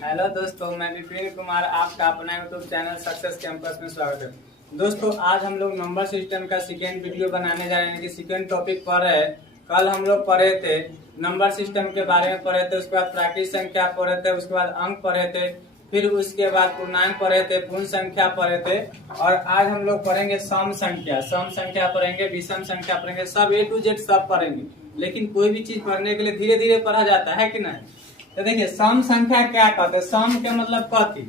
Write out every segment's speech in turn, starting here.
Hello दोस्तों, मैं विपिन कुमार, आपका अपना यूट्यूब चैनल सक्सेस कैंपस में स्वागत है। दोस्तों, आज हम लोग नंबर सिस्टम का सेकेंड वीडियो बनाने जा रहे हैं कि सेकेंड टॉपिक पढ़ रहे हैं। कल हम लोग पढ़े थे नंबर सिस्टम के बारे में पढ़े थे, उसके बाद प्राकृतिक संख्या पढ़े थे, उसके बाद अंक पढ़े थे, फिर उसके बाद पूर्णांक पढ़े थे, पूर्ण संख्या पढ़े थे। और आज हम लोग पढ़ेंगे सम संख्या पढ़ेंगे, विषम संख्या पढ़ेंगे, सब A to Z सब पढ़ेंगे। लेकिन कोई भी चीज पढ़ने के लिए धीरे धीरे पढ़ा जाता है कि नहीं। तो देखिए, सम संख्या क्या कहते हैं। सम का मतलब कथी,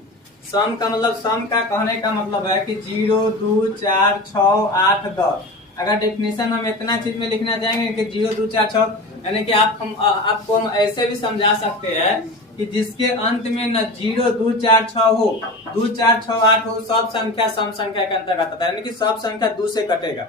सम का मतलब, सम का कहने का मतलब है कि 0, 2, 4, 6, 8, 10। अगर डेफिनेशन हम इतना चीज में लिखना चाहेंगे कि 0, 2, 4, 6, यानी कि आपको हम ऐसे भी समझा सकते हैं कि जिसके अंत में न 0, 2, 4, 6 हो, 2, 4, 6, 8 हो, सब संख्या सम संख्या के अंतर्गत आता है। यानी कि सब संख्या 2 से कटेगा।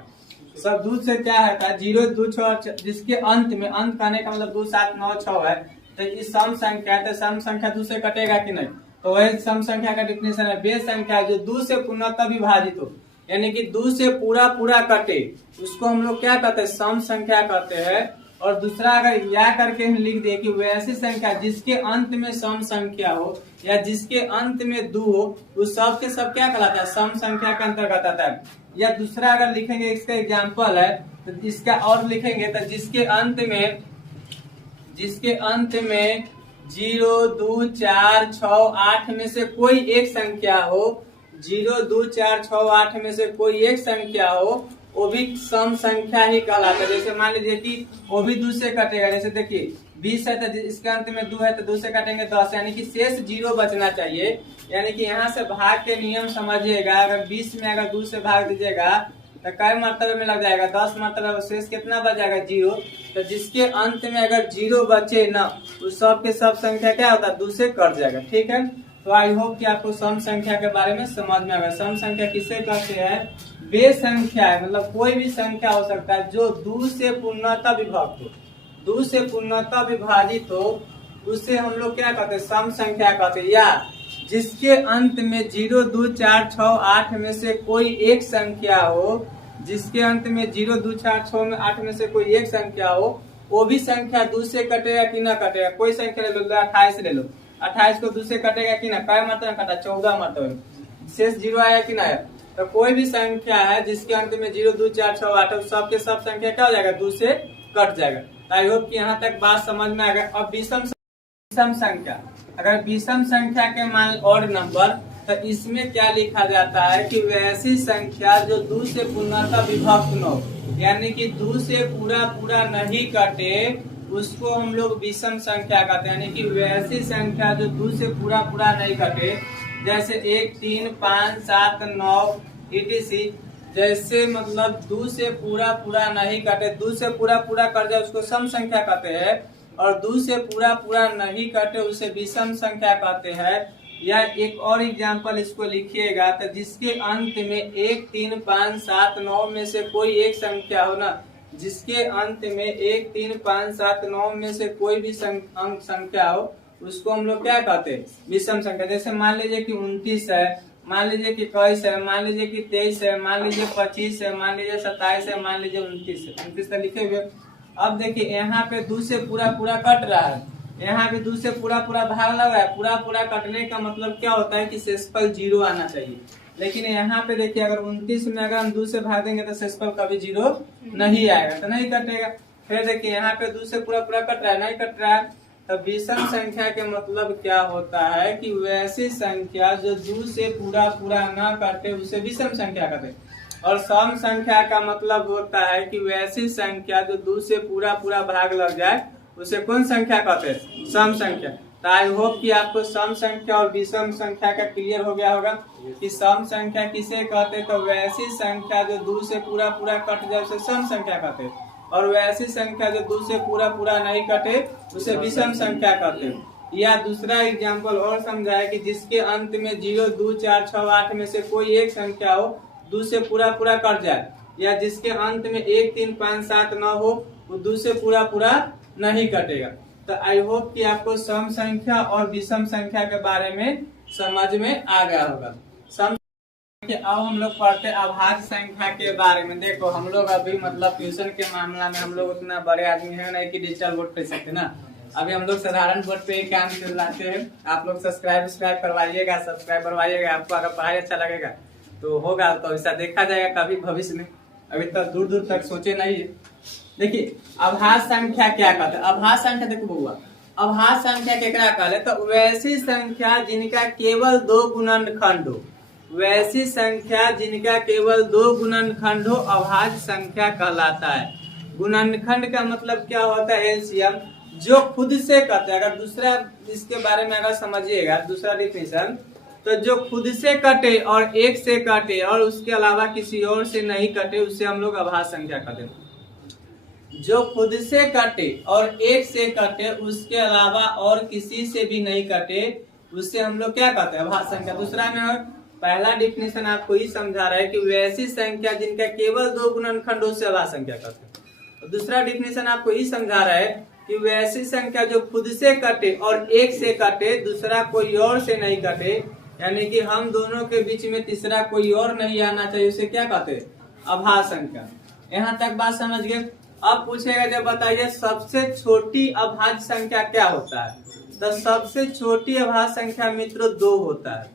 सब 2 से क्या है, 0, 2, 6, जिसके अंत में, अंत कहने का मतलब 2, 7, 9, 6 है, तो इस सम संख्या, तो सम संख्या 2 से कटेगा कि नहीं। तो वही सम संख्या का डिफिनेशन है, वे संख्या जो 2 से पूर्णतः विभाजित हो, यानी कि 2 से पूरा पूरा कटे, उसको हम लोग क्या कहते हैं, सम संख्या कहते हैं। और दूसरा, अगर या करके हम लिख दे कि वैसी संख्या जिसके अंत में सम संख्या हो या जिसके अंत में 2 हो, उस सब के सब क्या कहलाता है, सम संख्या के अंतर्गत आता है। या दूसरा अगर लिखेंगे, इसका एग्जाम्पल है, तो इसका और लिखेंगे तो जिसके अंत में 0, 2, 4, 6, 8 में से कोई एक संख्या हो, 0, 2, 4, 6, 8 में से कोई एक संख्या हो, वो भी सम संख्या ही कहलाता है। जैसे मान लीजिए कि वो भी 2 से कटेगा। जैसे देखिए 20 है तो इसके अंत में 2 है, तो 2 से काटेंगे 10, यानी कि शेष 0 बचना चाहिए। यानी कि यहाँ से भाग के नियम समझिएगा। अगर 20 में अगर 2 से भाग दीजिएगा तो कई मर्तबे में लग जाएगा, 10 मर्तबे, शेष कितना बच जाएगा, 0। तो जिसके अंत में अगर 0 बचे ना, उस सब के सब संख्या क्या होता है, 2 से कट जाएगा। ठीक है, तो आई होप कि आपको सम संख्या के बारे में समझ में आ गया। सम संख्या किसे कहते हैं, वे संख्या है, मतलब कोई भी संख्या हो सकता है जो 2 से पूर्णतः विभक्त हो, 2 से पूर्णतः विभाजित हो, उससे हम लोग क्या कहते हैं, सम संख्या कहते हैं। या जिसके अंत में 0, 2, 4, 6, 8 में से कोई एक संख्या हो, जिसके अंत में 0, 2, 4, 6 में 8 में से कोई एक संख्या हो, वो भी संख्या 2 से कटेगा कि ना कटेगा। कोई संख्या ले लो, 28 ले लो, 28 को 2 से कटेगा कि ना, कई मरतबे कटा, 14 मरतबे, शेष 0 आया कि ना आया। तो कोई भी संख्या है जिसके अंत में 0, 2, 4, 6, 8 सब के सब संख्या क्या हो जाएगा, 2 से कट जाएगा। आई होप कि यहाँ तक बात समझ में आ गया। अब विषम संख्या, अगर विषम संख्या के मान और नंबर, तो इसमें क्या लिखा जाता है कि वैसी संख्या जो 2 से पूर्णतः विभक्त न हो, यानी कि 2 से पूरा पूरा नहीं कटे, उसको हम लोग विषम संख्या कहते हैं। यानी कि वैसी संख्या जो 2 से पूरा पूरा नहीं कटे, जैसे 1, 3, 5, 7, 9 etc। जैसे मतलब 2 से पूरा पूरा नहीं कटे, 2 से पूरा पूरा कट जाए उसको सम संख्या कहते हैं, और 2 से पूरा पूरा नहीं कटे उसे विषम संख्या कहते हैं। या एक और एग्जांपल इसको लिखिएगा, तो जिसके अंत में 1, 3, 5, 7, 9 में से कोई एक संख्या हो ना, जिसके अंत में 1, 3, 5, 7, 9 में से कोई भी अंक संख्या हो, उसको हम लोग क्या कहते हैं, विषम संख्या। जैसे मान लीजिए कि 29 है, मान लीजिए कि 21 है, मान लीजिए कि 23 है, मान लीजिए 25 है, मान लीजिए 27 है, मान लीजिए 29 है। 29 तो लिखे हुए। अब देखिए यहाँ पे 2 से पूरा पूरा कट रहा है, यहाँ पे 2 से पूरा पूरा भाग लग रहा है। पूरा पूरा कटने का मतलब क्या होता है कि शेषफल 0 आना चाहिए। लेकिन यहाँ पे देखिए, अगर 29 में अगर हम 2 से भाग देंगे तो शेषफल कभी 0 नहीं आएगा, तो नहीं कटेगा। फिर देखिए यहाँ पे 2 से पूरा पूरा कट रहा है, नहीं कट रहा है। तो विषम संख्या के मतलब क्या होता है कि वैसी संख्या जो 2 से पूरा पूरा न कटे उसे विषम संख्या कहते हैं। और सम संख्या का मतलब होता है कि वैसी संख्या जो 2 से पूरा पूरा भाग लग जाए उसे कौन संख्या कहते हैं, सम संख्या। तो आई होप कि आपको सम संख्या और विषम संख्या का क्लियर हो गया होगा कि सम संख्या किसे कहते हैं। तो वैसी संख्या जो 2 से पूरा पूरा कट जाए उसे सम संख्या कहते हैं, और वैसी संख्या जो 2 से पूरा पूरा नहीं कटे उसे विषम संख्या कहते हैं। या दूसरा एग्जाम्पल और समझाया कि जिसके अंत में 0, 2, 4, 6, 8 में से कोई एक संख्या हो, 2 से पूरा पूरा कट जाए। या जिसके अंत में 1, 3, 5, 7, 9 हो, वो 2 से पूरा पूरा नहीं कटेगा। तो आई होप कि आपको सम संख्या और विषम संख्या के बारे में समझ में आ गया होगा। सम अब हम लोग पढ़ते अभाज्य संख्या के बारे में। देखो, हम लोग अभी मतलब ट्यूशन के मामला में हम लोग उतना बड़े आदमी है नहीं कि डिजिटल बोर्ड पे सकते ना। अभी हम लोग साधारण बोर्ड पे ही काम चलाते हैं। आप लोग सब्सक्राइब करवाइएगा, आपको अगर पढ़ाई अच्छा लगेगा तो होगा, तो ऐसा देखा जाएगा कभी भविष्य में। अभी तक दूर दूर तक सोचे नहीं है। देखिए अभाज्य संख्या क्या कहते हैं। अभाज्य संख्या देखो बउआ, अभाज्य संख्या केकरा कहले तो वैसी संख्या जिनका केवल 2 गुणनखंड हो, वैसी संख्या जिनका केवल 2 गुणनखंड हो अभाज्य संख्या कहलाता है। गुणनखंड का मतलब क्या होता है, एलसीएम, जो खुद से कटे। अगर दूसरा इसके बारे में अगर समझिएगा, दूसरा डिफिनेशन, तो जो खुद से कटे और 1 से कटे और उसके अलावा किसी और से नहीं कटे उसे हम लोग अभाज्य संख्या कहते हैं। जो खुद से कटे और 1 से कटे उसके अलावा और किसी से भी नहीं कटे उससे हम लोग क्या कहते हैं, अभाज्य संख्या। दूसरा में पहला डिफिनेशन आपको ही समझा रहा है कि वैसी संख्या जिनका केवल 2 गुणनखंड से अभाज्य संख्या कहते हैं। दूसरा डिफिनेशन आपको ही समझा रहा है कि वैसी संख्या जो खुद से कटे और 1 से कटे, दूसरा कोई और से नहीं कटे, यानी कि हम दोनों के बीच में तीसरा कोई और नहीं आना चाहिए, उसे क्या कहते हैं, अभाज्य संख्या। यहाँ तक बात समझ गए। अब पूछेगा जब बताइए सबसे छोटी अभाज्य संख्या क्या होता है, तो सबसे छोटी अभाज्य संख्या मित्रों 2 होता है।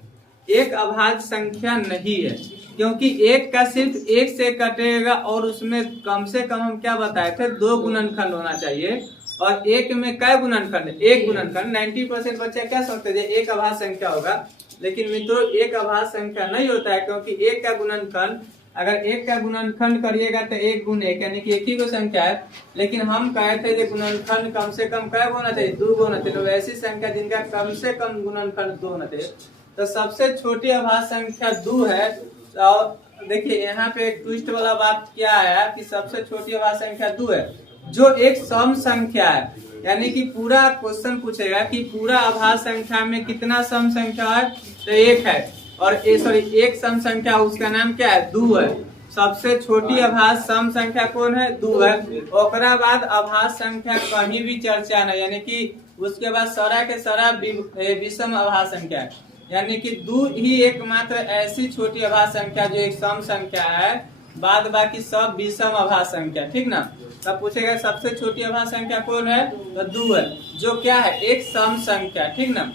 एक अभाज्य संख्या नहीं है, क्योंकि एक का सिर्फ 1 से कटेगा और उसमें कम से कम हम क्या बताए थे, 2 गुणनखंड होना चाहिए। और एक में क्या गुणनखंड, 1 गुणनखंड। 90% बच्चे क्या सोचते हैं एक अभाज्य संख्या होगा, लेकिन मित्रों एक अभाज्य संख्या नहीं होता है, क्योंकि एक का गुणनखंड, अगर एक का गुणनखंड करिएगा तो 1 गुण 1 यानी कि एक ही को संख्या है। लेकिन हम कहे थे कि गुणनखंड कम से कम क्या होना चाहिए, 2 होना चाहिए। तो ऐसी संख्या जिनका कम से कम गुणनखंड 2 होना चाहिए, तो सबसे छोटी अभाज्य संख्या 2 है। तो देखिए यहाँ पे एक ट्विस्ट वाला बात क्या है कि सबसे छोटी अभाज्य संख्या 2 है, जो एक सम संख्या है। यानी कि पूरा क्वेश्चन पूछेगा कि पूरा अभाज्य संख्या में कितना सम संख्या है, तो 1 है। और एक सम संख्या, उसका नाम क्या है, 2 है। सबसे छोटी अभाज्य सम संख्या कौन है, 2 है। ओकरा बाद अभाज्य संख्या कहीं भी चर्चा नहीं, यानी कि उसके बाद सारा के सारा विषम अभाज्य संख्या है। यानी कि 2 ही एकमात्र ऐसी छोटी अभाज्य संख्या जो एक सम संख्या है, बाद बाकी सब विषम अभाज्य संख्या, ठीक ना। तब पूछेगा सबसे छोटी अभाज्य संख्या कौन है, तो 2 है, जो क्या है, एक सम संख्या, ठीक ना।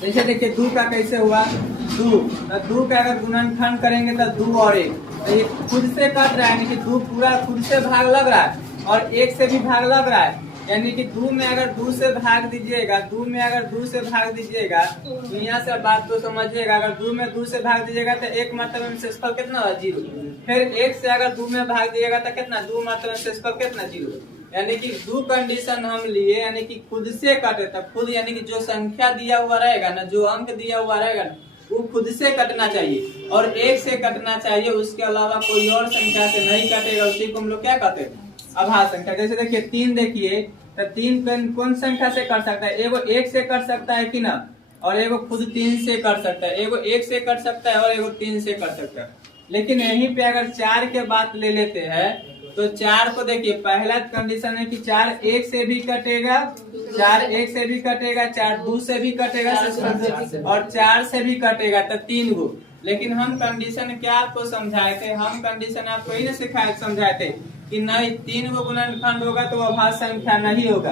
जैसे देखिए 2 का कैसे हुआ, 2 का अगर गुणनखंड करेंगे तो 2 और 1, तो ये खुद से कट रहा है, यानी कि 2 पूरा खुद से भाग लग रहा है और 1 से भी भाग लग रहा है। यानी कि 2 में अगर 2 से भाग दीजिएगा, 2 में अगर 2 से भाग दीजिएगा, तो यहाँ से बात तो समझिएगा, अगर 2 में 2 से भाग दीजिएगा तो 1 मात्रा में शेषफल कितना होगा, 0। फिर 1 से अगर 2 में भाग दीजिएगा तो कितना, 2 मात्रा में शेषफल कितना, 0। यानी कि 2 कंडीशन हम लिए, यानी कि खुद से कटे, तब खुद यानी कि जो संख्या दिया हुआ रहेगा ना, जो अंक दिया हुआ रहेगा ना, वो खुद से कटना चाहिए और 1 से कटना चाहिए, उसके अलावा कोई और संख्या से नहीं कटेगा, उसी को हम लोग क्या कहते हैं, अभाज्य संख्या। जैसे देखिए 3 देखिए, तो 3 कौन संख्या से कर सकता है, एगो 1 से कर सकता है कि ना, और एगो खुद 3 से कर सकता है, एगो 1 से कर सकता है और एगो 3 से कर सकता है। लेकिन यहीं पे अगर 4 के बात ले लेते हैं, तो 4 को देखिए, पहला कंडीशन है कि 4 1 से भी कटेगा, 4 1 से भी कटेगा, 4 2 से भी कटेगा और 4 से भी कटेगा, तो 3 गो। लेकिन हम कंडीशन क्या आपको समझाए थे, हम कंडीशन आपको ही सिखाए समझाए थे कि नहीं 3 गो गुणनखंड होगा तो अभाज्य संख्या नहीं होगा।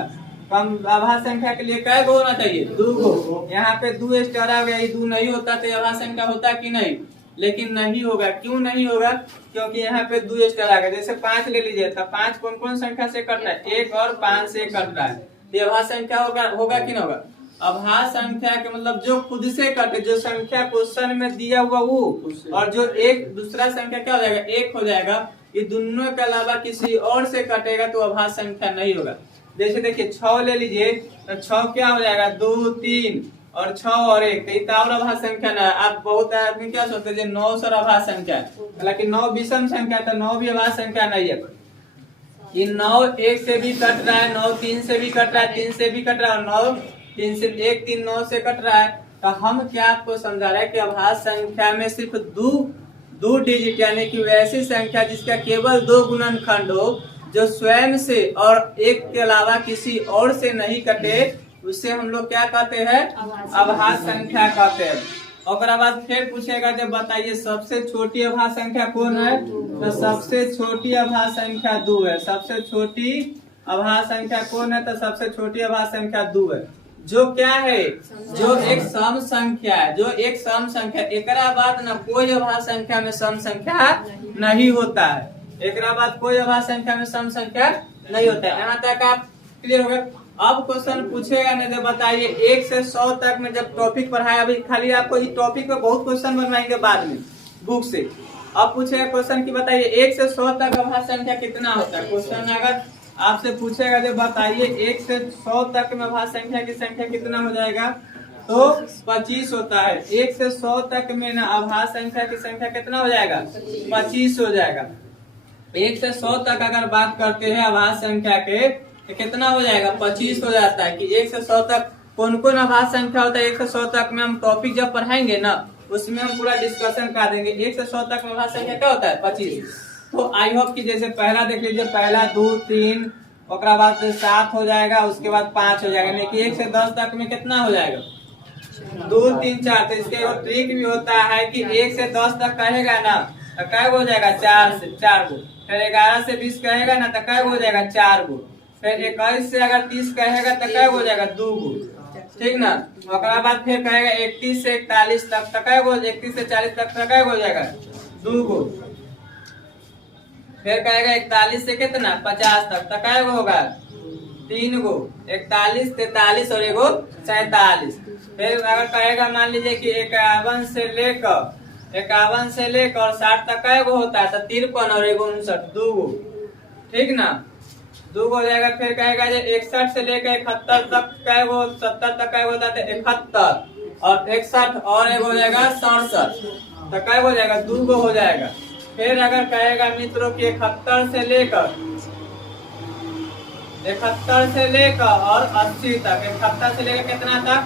कम अभाज्य संख्या के लिए कै गो होना चाहिए, 2 गो। यहाँ पे 2 एक्स्ट्रा हो गया, 2 नहीं होता तो अभाज्य संख्या होता कि नहीं, लेकिन नहीं होगा। क्यों नहीं होगा, क्योंकि यहाँ पे 2 एक्स्ट्रा आ गया। जैसे 5 ले लीजिए, था 5 कौन कौन संख्या से कट रहा है, 1 और 5 से कट रहा है, ये अभाज्य संख्या होगा कि नहीं होगा। अभाज्य संख्या के मतलब जो खुद से कटे, जो संख्या क्वेश्चन में दिया हुआ वो, और जो एक दूसरा संख्या क्या हो जाएगा, 1 हो जाएगा, ये दोनों के अलावा किसी और से कटेगा तो अभाज्य संख्या नहीं होगा। जैसे देखिए 6 ले लीजिए, तो 6 क्या हो जाएगा, 2 3 और 6 और 1, तो अभाज्य संख्या ना। आप बहुत आदमी क्या सोचते हैं 9 सर अभाज्य संख्या है, हालांकि 9 विषम संख्या है, तो 9 भी अभाज्य संख्या नहीं है। ये 9 1 से भी कट रहा है, 9 3 से भी कट रहा है, 3 से भी कट रहा है, और 9 3 से 1 3 9 से कट रहा है। तो हम क्या आपको समझा रहे हैं कि अभाज्य संख्या में सिर्फ 2 डिजिट, यानी कि वैसी संख्या जिसका केवल 2 गुणनखंड हो, जो स्वयं से और 1 के अलावा किसी और से नहीं कटे, उससे हम लोग क्या कहते हैं, अभाज्य संख्या कहते हैं। और बाद फिर पूछेगा जब बताइए सबसे छोटी अभाज्य संख्या कौन है, तो सबसे छोटी अभाज्य संख्या 2 है। सबसे छोटी अभाज्य संख्या कौन है? तो सबसे छोटी अभाज्य संख्या 2 है, जो क्या है, जो एक सम संख्या है, जो एक सम संख्या। एकरा बाद ना कोई अभाज्य संख्या में सम संख्या नहीं होता है, एकरा बाद कोई अभाज्य संख्या में सम संख्या नहीं होता है। यहाँ तक आप क्लियर हो गए। अब क्वेश्चन पूछेगा नहीं तो बताइए 1 से 100 तक में जब टॉपिक पढ़ाया, अभी खाली आपको इस टॉपिक पे बहुत क्वेश्चन बनवाएंगे बाद में बुक से। अब पूछेगा क्वेश्चन की बताइए 1 से 100 तक अभाज्य संख्या कितना होता है। क्वेश्चन अगर आपसे पूछेगा जो बताइए 1 से 100 तक में अभाज्य संख्या की संख्या कितना हो जाएगा, तो 25 होता है। 1 से 100 तक में ना अभाज्य संख्या की संख्या कितना हो जाएगा, 25 हो जाएगा। 1 से 100 तक अगर बात करते हैं अभाज्य संख्या के तो कितना हो जाएगा, 25 हो जाता है। कि 1 से 100 तक कौन कौन अभाज्य संख्या होता है 1 से 100 तक में हम टॉपिक जब पढ़ाएंगे ना उसमें हम पूरा डिस्कशन कर देंगे। 1 से 100 तक में अभाज्य संख्या क्या होता है, 25। तो आई होप कि जैसे पहला देख लीजिए, पहला 2 3 ओकरा बाद 7 हो जाएगा, उसके बाद 5 हो जाएगा। नहीं कि 1 से 10 तक में कितना हो जाएगा, 2 3 4। तो इसके वो ट्रिक भी होता है कि 1 से 10 तक कहेगा ना तो कै हो जाएगा, 4 गो। फिर 11 से 20 कहेगा ना तो कै हो जाएगा, 4 गो। फिर 21 से अगर 30 कहेगा तो कै हो जाएगा, 2 गो, ठीक ना। ओकरा बाद फिर कहेगा 31 से 41 तक तो कै हो, 31 से 40 तक तो कै हो जाएगा, 2 गो। फिर कहेगा 41 से कितना 50 तक तो कै होगा, 3 गो। 41 43 और एगो 47। फिर अगर कहेगा मान लीजिए कि 51 से लेकर 60 तक कै गो होता है, तो 53 और एगो 59, 2 गो, ठीक ना, 2 गो हो जाएगा। फिर कहेगा 61 से लेकर 71 तक कै गो, 70 तक कै होता है, 71 और 61 और एगो हो जाएगा 67, तो कै हो जाएगा, 2 गो हो जाएगा। फिर अगर कहेगा मित्रों कि 71 से लेकर और 80 तक, 71 से लेकर कितना तक,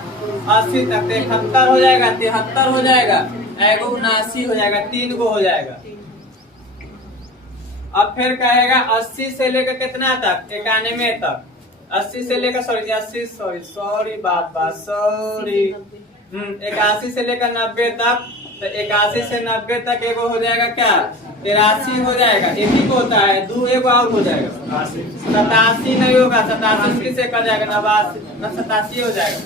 80 तक, 71 हो जाएगा, 73 हो जाएगा, एगो 79 हो जाएगा, 3 गो हो जाएगा। अब फिर कहेगा 80 से लेकर कितना तक, 91 तक, 80 से लेकर 81 से लेकर 90 तक, तो 81 से 90 तक एगो हो जाएगा क्या, 83 हो जाएगा। एक ही होता है, 2 एगो और हो जाएगा, 87 नहीं होगा, 87 किसे कर जाएगा, 87 हो जाएगा।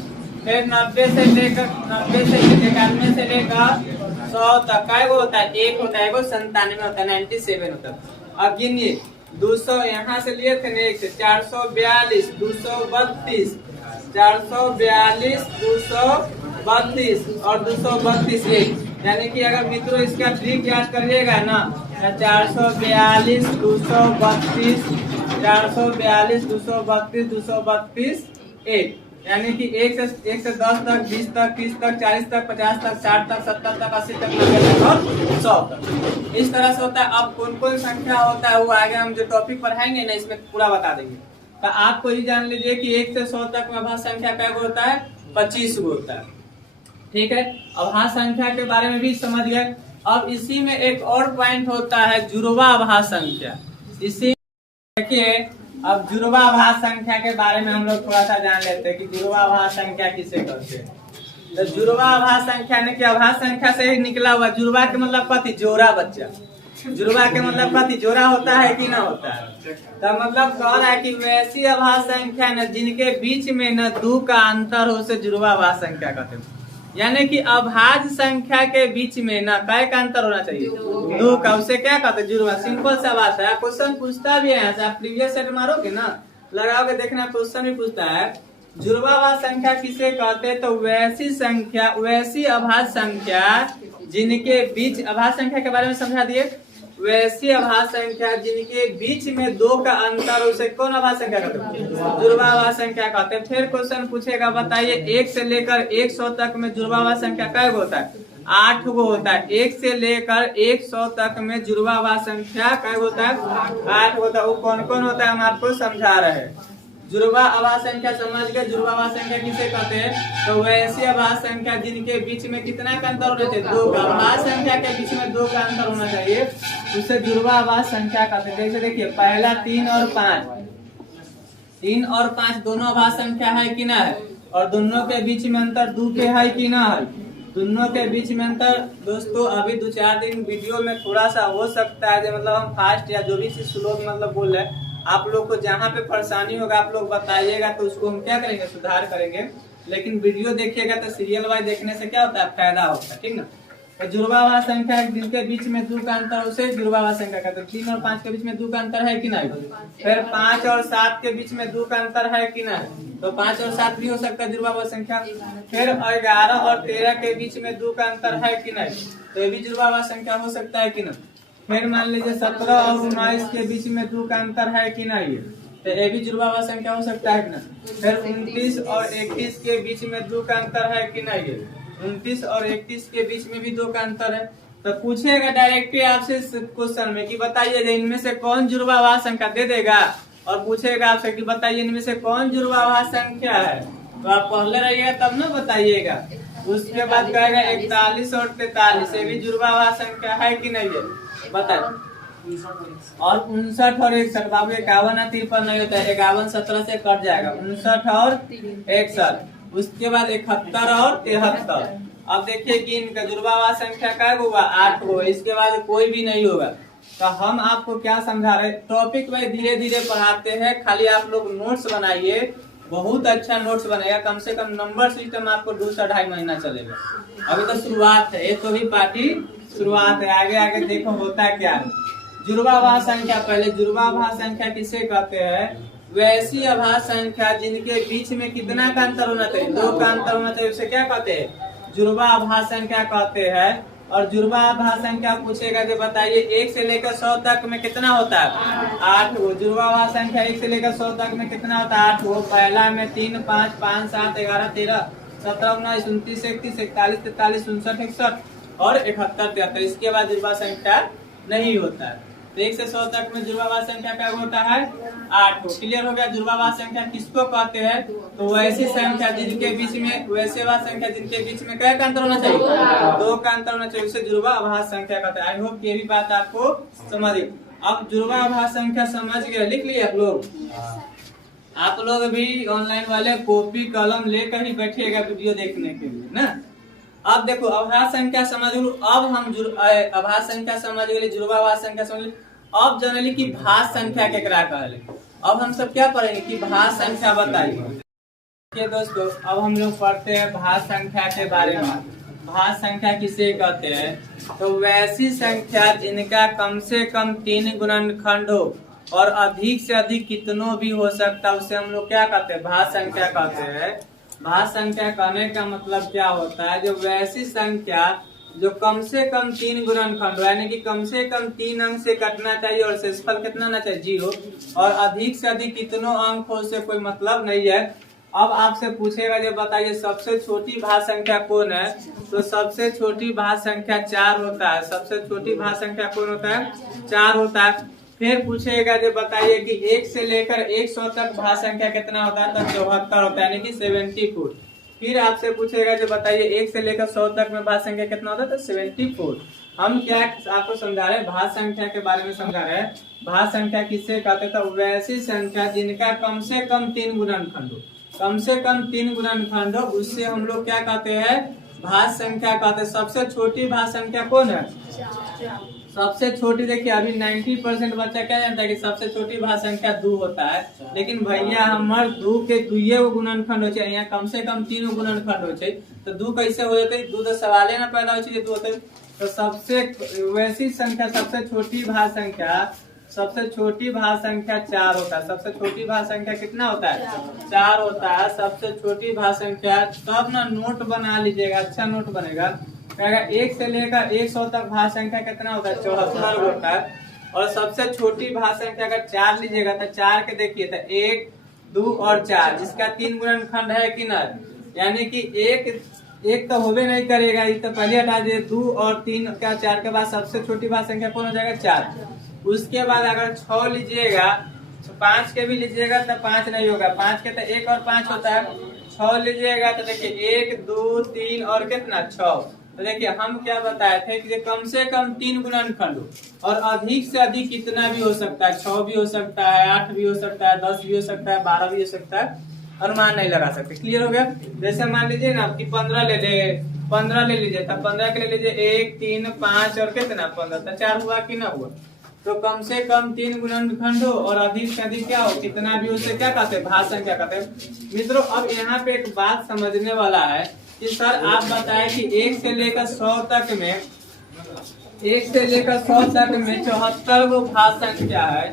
फिर 90 से लेकर 91 से लेकर 100 तक का एगो होता है, 1 होता है, एगो 97 होता है, 97 होता है। अब गिनिए 200 यहाँ से लिए थे ना, 1 से 442 232 442 232 और 232 1, यानी कि अगर मित्रों इसका ट्रिक याद करिएगा ना, 442 232 442 232 232 1, यानी कि 1 से 10 तक, 20 तक, 30 तक, 40 तक, 50 तक, 60 तक, 70 तक, 80 तक, 90 तक और 100 तक। इस तरह से होता है। अब कौन कौन संख्या होता है वो आगे हम जो टॉपिक पढ़ाएंगे ना इसमें पूरा बता देंगे। तो आपको ये जान लीजिए कि 1 से 100 तक में अभाज्य संख्या क्या होता है, 25 गो होता है, ठीक है। अभाज्य संख्या के बारे में भी समझ गए। अब इसी में एक और पॉइंट होता है जुड़वा अभाज्य संख्या। इसी देखिए, अब जुड़वा अभाज्य संख्या के बारे में हम लोग थोड़ा सा जान लेते हैं कि जुड़वा अभाज्य संख्या किसे कहते हैं। तो जुड़वा अभाज्य संख्या ने कि अभाज्य संख्या से ही निकला हुआ। जुड़वा के मतलब कथी, जोड़ा बच्चा। जुड़वा के मतलब कथी, जोड़ा होता है कि ना होता है। तो मतलब कह रहा है कि वैसी अभाज्य संख्या न जिनके बीच में न 2 का अंतर हो उसे जुड़वा अभाज्य संख्या कहते हैं। यानी कि अभाज्य संख्या के बीच में ना काय का अंतर होना चाहिए, 2 का, उसे क्या कहते हैं, जुड़वा। सिंपल सा बात है। क्वेश्चन पूछता भी है, आप प्रीवियस सेट मारोगे ना, लगाओगे, देखना क्वेश्चन भी पूछता है जुड़वा अभाज्य संख्या किसे कहते हैं। तो वैसी संख्या, वैसी अभाज्य संख्या जिनके बीच, अभाज्य संख्या के बारे में समझा दिए, वैसी अभाज्य संख्या जिनके बीच में 2 का अंतर, उसे कौन अभाज्य संख्या कहते हैं, जुड़वा अभाज्य संख्या कहते हैं। फिर क्वेश्चन पूछेगा बताइए 1 से लेकर 100 तक में जुड़वा अभाज्य संख्या कै गो होता है, 8 गो होता है। 1 से लेकर 100 तक में जुड़वा अभाज्य संख्या कै गो होता है, 8 होता है। वो कौन कौन होता है हम आपको समझा रहे हैं। जुड़वा अभाज्य संख्या समझ के, जुड़वा अभाज्य संख्या किसे कहते हैं, तो वैसी अभाज्य संख्या जिनके बीच में कितना का अंतर होना चाहिए, 2 का। अभाज्य संख्या के बीच में 2 का अंतर होना चाहिए, उसे जुड़वा अभाज्य संख्या कहते हैं। जैसे देखिए पहला 3 और 5, 3 और 5 दोनों अभाज्य संख्या है कि ना है, और दोनों के बीच में अंतर 2 के है कि ना है, दोनों के बीच में अंतर। दोस्तों अभी 2-4 दिन वीडियो में थोड़ा सा हो सकता है, मतलब हम फास्ट या जो भी चीज स्लो मतलब बोल रहे हैं आप लोग को जहाँ पे परेशानी होगा आप लोग बताइएगा, तो उसको हम क्या करेंगे, सुधार करेंगे। लेकिन वीडियो देखिएगा तो सीरियल वाइज देखने से क्या होता है, फायदा होता है, ठीक ना। तो जुड़वाभास संख्या जिनके बीच में 2 का अंतर उसे जुड़वाभास संख्या कहते हैं। 3 और 5 के बीच में 2 का अंतर है कि नहीं। फिर 5 और 7 के बीच में 2 का अंतर है कि नहीं, तो 5 और 7 भी हो सकता है जुड़वाभास संख्या। फिर 11 और 13 के बीच में 2 का अंतर है कि नहीं, तो ये भी जुड़वाभास संख्या हो सकता है कि नहीं। फिर मान लीजिए 17 और 19 के बीच में 2 का अंतर है कि नहीं, तो ये भी जुड़वाभास संख्या हो सकता है कि नहीं। फिर 29 और 31 के बीच में 2 का अंतर है कि नहीं, 29 और 31 के बीच में भी 2 का अंतर है। तो पूछेगा डायरेक्टली आपसे क्वेश्चन में कि बताइए इनमें से कौन जुड़वाभास संख्या, दे देगा और पूछेगा आपसे कि बताइए इनमें से कौन जुड़वाभास संख्या है, तो आप पहले रहिएगा तब ना बताइएगा। उसके बाद कहेगा 41 और 43 ये भी जुड़वाभास संख्या है कि नहीं है, बताइए। और 59 और 61, बाबू 51 और 53 नहीं होता है, 51 17 से कट जाएगा, 59 और 61। उसके बाद 71 और 73। अब देखिए कि इनका जुड़वाभास संख्या क्या होगा, 8 होगा। इसके बाद कोई भी नहीं होगा। तो हम आपको क्या समझा रहे, टॉपिक वाइज धीरे धीरे पढ़ाते हैं, खाली आप लोग नोट्स बनाइए, बहुत अच्छा नोट्स बनेगा। कम से कम नंबर सिस्टम आपको 2 से 2.5 महीना चलेगा। अभी तो शुरुआत है, ये तो भी पार्टी शुरुआत है, आगे आगे देखो होता क्या है। जुड़वाभास संख्या, पहले जुड़वाभास संख्या किसे कहते हैं, वैसी आभास संख्या जिनके बीच में कितना का अंतर होना चाहिए, 2 का अंतर होना चाहिए, उसे क्या कहते हैं, जुड़वाभास संख्या कहते हैं। और जुड़वाभास संख्या पूछेगा कि बताइए 1 से लेकर 100 तक में कितना होता है, 8 गो। जुड़वाभास संख्या 1 से लेकर 100 तक में कितना होता है, 8 गो। पहला में 3 5 5 7 11 13 17 19 29 31 41 43 59 61 और 71 73। इसके बाद जुड़वाभास संख्या नहीं होता है। तो 1 से 100 तक में जुड़वाभास संख्या क्या होता है, 8 को। क्लियर हो गया। जुड़वाभास संख्या किसको कहते हैं, तो वैसी संख्या जिनके बीच में, वैसे भास संख्या जिनके बीच में क्या का अंतर होना चाहिए, 2 का अंतर होना चाहिए, उसे जुड़वाभास संख्या कहते हैं। आई होप ये भी बात आपको समझ गई। अब जुड़वाभास संख्या समझ गए, लिख लिए आप लोग भी ऑनलाइन वाले कॉपी कलम लेकर ही बैठिएगा वीडियो देखने के लिए ना। अब देखो आभास संख्या समझ लो, अब हम आभास संख्या समझ गए, जुड़वाभास संख्या समझ ली। अब जनरली की भास संख्या केकरा कहले, अब हम सब क्या पढ़ेंगे कि भास संख्या बताइए। देखिए दोस्तों, अब हम लोग पढ़ते हैं भास संख्या के बारे में। भास संख्या किसे कहते हैं, तो वैसी संख्या जिनका कम से कम 3 गुणनखंड हो और अधिक से अधिक कितनों भी हो सकता है, उसे हम लोग क्या कहते हैं, भास संख्या कहते हैं। भास संख्या कहने का मतलब क्या होता है, जो वैसी संख्या जो कम से कम 3 गुणनखंड यानी कि कम से कम 3 अंक से कटना चाहिए और शेषफल कितना ना चाहिए 0, और अधिक से अधिक कितनों अंक हो उससे कोई मतलब नहीं है। अब आपसे पूछेगा जो बताइए सबसे छोटी भास संख्या कौन है, तो सबसे छोटी भास संख्या 4 होता है। सबसे छोटी भास संख्या कौन होता है, 4 होता है। फिर पूछेगा जो बताइए कि 1 से लेकर 100 तक भास संख्या कितना होता है, तो 74 होता है, यानी कि 74। फिर आपसे पूछेगा जो बताइए 1 से लेकर 100 तक में भास संख्या कितना होता है, तो 74। हम क्या आपको समझा रहे हैं, भास संख्या के बारे में समझा रहे हैं। भास संख्या किससे कहते हैं, तो वैसी संख्या जिनका कम से कम 3 गुणनखंड हो, कम से कम 3 गुणनखंड हो, उससे हम लोग क्या कहते हैं, भास संख्या कहते हैं। सबसे छोटी भास संख्या कौन है, सबसे छोटी। देखिए अभी 90% बच्चा क्या जानता है कि सबसे छोटी भास संख्या 2 होता है, लेकिन भैया हमार 2 के 2 गुणनखंड हो, यहाँ कम से कम 3 गुणनखंड हो, तो 2 कैसे हो जाते, 2 तो सवाल ना पैदा हो, 2 होते। तो सबसे वैसी संख्या सबसे छोटी भास संख्या, सबसे छोटी भास संख्या 4 होता है। सबसे छोटी भास संख्या कितना होता है, 4 होता है सबसे छोटी भास संख्या। तब ना नोट बना लीजिएगा, अच्छा नोट बनेगा। 1 से लेकर 100 तक भास संख्या कितना होता है, 74 होता है। और सबसे छोटी भास संख्या अगर 4 लीजिएगा तो 4 के देखिए तो 1 2 और 4, जिसका 3 गुणनखंड है कि नहीं, यानी कि एक तो होबे नहीं करेगा, ये तो पहले हटा दिए। 2 और 3 का 4 के बाद सबसे छोटी भास संख्या कौन हो जाएगा, 4। उसके बाद अगर 6 लीजिएगा, 5 के भी लीजिएगा तो 5 नहीं होगा, 5 के तो 1 और 5 होता है। 6 लीजिएगा तो देखिए 1 2 3 और कितना 6। तो देखिए हम क्या बताए थे कि कम से कम 3 गुणनखंड हो और अधिक से अधिक कितना भी हो सकता है, 6 भी हो सकता है, 8 भी हो सकता है, 10 भी हो सकता है, 12 भी हो सकता है, अनुमान नहीं लगा सकते। क्लियर हो गया। जैसे मान लीजिए ना कि 15 ले ले, 15 ले लीजिए, तब 15 के ले लीजिए 1 3 5 और कितना 15, तो 4 हुआ कि ना हुआ। तो कम से कम 3 गुणनखंड हो और अधिक से अधिक क्या हो, कितना भी, उसे क्या कहते हैं, भाज्य संख्या कहते हैं। मित्रों अब यहाँ पे एक बात समझने वाला है कि सर आप बताएं कि 1 से लेकर 100 तक में 74 गो भाज्य संख्या है।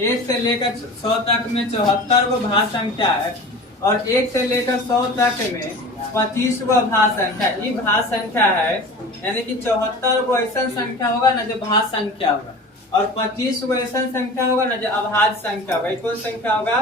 1 से लेकर 100 तक में 74 गो भाज्य संख्या है और 1 से लेकर 100 तक में 25 गो भाज्य संख्या। ये भाज्य संख्या है, यानी कि 74 गो ऐसा संख्या होगा ना जो भाज्य संख्या होगा और 25 गो ऐसा संख्या होगा ना जो अभाज्य संख्या होगा। कौन संख्या होगा,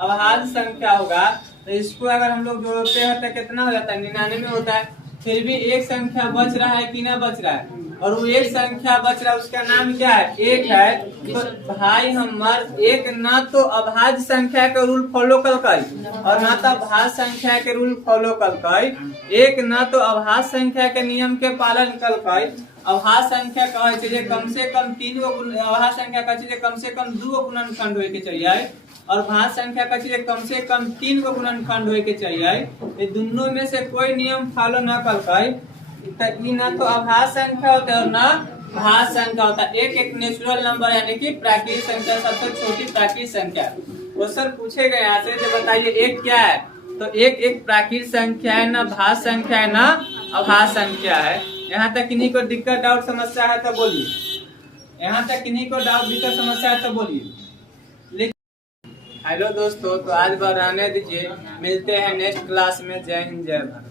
अभाज्य संख्या होगा। तो इसको अगर हम लोग जोड़ते हैं तो कितना हो जाता है, 99 होता है। फिर भी एक संख्या बच रहा है कि ना बच रहा है, और वो एक संख्या बच रहा है उसका नाम क्या है, एक है। तो भाई हमार एक ना तो अभाज्य संख्या के रूल फॉलो करकई और ना तो भाज्य संख्या के रूल फॉलो करकई। एक ना तो अभाज्य संख्या के नियम के पालन करकई। अभाज्य संख्या कहे छै कम से कम 3 गो, अभाज्य संख्या कहे कम से कम 2 गो गुणनखंड होय के चाहिए और भाज्य संख्या कहे कम से कम 3 गो गुणनखंड होय के चाहिए। ये दोनों में से कोई नियम फॉलो न करकई तो ना तो अभाज्य संख्या होता है और ना भाज्य संख्या होता है। एक नेचुरल नंबर यानी कि प्राकृतिक संख्या सबसे छोटी प्राकृतिक संख्या। क्वेश्चन पूछे गए यहाँ से, तो बताइए एक क्या है, तो एक प्राकृतिक संख्या है, ना भाज्य संख्या है ना अभाज्य संख्या है। यहाँ तक किन्हीं को दिक्कत डाउट समस्या है तो बोलिए, यहाँ तक किन्हीं को डाउट दिक्कत समस्या है तो बोलिए। हेलो दोस्तों, तो आज बढ़ाने दीजिए, मिलते हैं नेक्स्ट क्लास में। जय हिंद जय भारत।